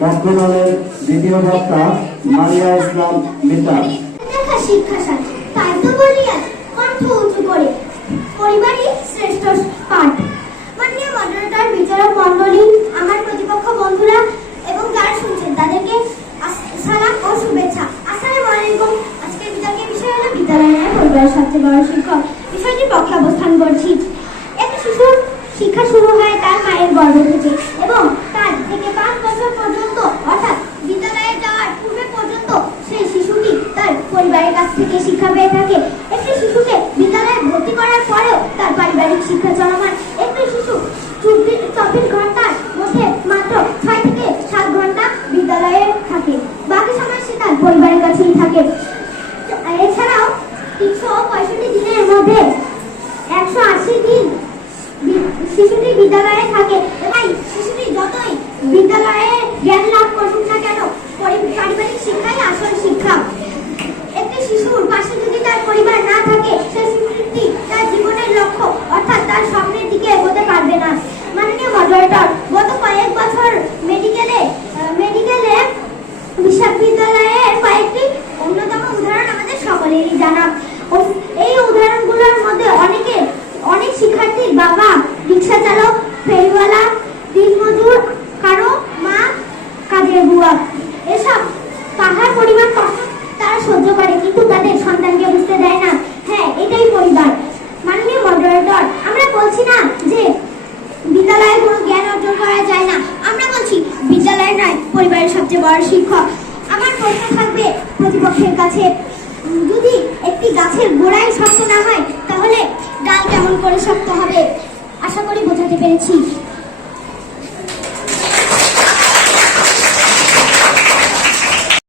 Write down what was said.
পক্ষদলের দ্বিতীয় বক্তা মারিয়া ইসলাম মিতা। শিক্ষাসার তাই তো বলি আজ কণ্ঠ উঁচু করে পরিবারই শ্রেষ্ঠ পাঠ। মাননীয় মডারেটর, বিচারক মণ্ডলী, আমার প্রতিপক্ষ বন্ধুরা এবং যারা শুনছেন তাদেরকে সালাম ও শুভেচ্ছা। আসসালামু আলাইকুম। আজকের বিতর্কের বিষয় হলো বিদ্যালয়ের পরিবারের সবচেয়ে বড় শিক্ষক। বিষয়টির পক্ষে অবস্থান করছি। একটি শিশুর শিক্ষা শুরু হয় তার মায়ের গর্ভ থেকে এবং তার থেকে 5 বছর পর্যন্ত অর্থাৎ বিদ্যালয়ে যাওয়ার পূর্বে পর্যন্ত সেই শিশুটি তার পরিবারের কাছ থেকে শিক্ষা পেয়ে থাকে। একটি শিশুকে বিদ্যালয়ে ভর্তি করার পরেও তার পারিবারিক শিক্ষা চলমান। একটি শিশু 24 ঘন্টার মধ্যে মাত্র 6 থেকে 7 ঘন্টা বিদ্যালয়ে থাকে, বাকি সময় সে তার পরিবারের কাছেই থাকে। এছাড়াও 365 দিনের মধ্যে 180 দিন শিশুটি বিদ্যালয়ে থাকে এবং শিশুটি যতই বিদ্যালয়ে জ্ঞান লাভ করুক না কেন, পারিবারিক শিক্ষাই আসল শিক্ষা। একটি শিশুর পাশে যদি তার পরিবার না থাকে, সেই শিশুটি তার জীবনের লক্ষ্য অর্থাৎ তার স্বপ্নের দিকে এগোতে পারবে না। মাননীয় মডারেটর, গত কয়েক বছর মেডিকেলে বিশ্ববিদ্যালয়ের কয়েকটি অন্যতম উদাহরণ আমাদের সকলেরই জানা। এই উদাহরণগুলোর মধ্যে অনেক শিক্ষার্থীর বাবা রিক্সা চালক, ফেরিওয়ালা, দিনমজুর, কারো মা কাজের বুয়া। এসব পাহাড় পরিমাণ কষ্ট তারা সহ্য করে, কিন্তু তাদের সন্তানকে বুঝতে দেয় না। হ্যাঁ, এটাই পরিবার। মাননীয় মডারেটর, আমরা বলছি না যে বিদ্যালয়ে কোনো জ্ঞান অর্জন করা যায় না, আমরা বলছি বিদ্যালয় নয়, পরিবারের সবচেয়ে বড় শিক্ষক। আমার প্রশ্ন থাকবে প্রতিপক্ষের কাছে, যদি একটি গাছের গোড়াই শক্ত না হয় তাহলে ডাল কেমন করে শক্ত হবে? আশা করি বোঝাতে পেরেছি।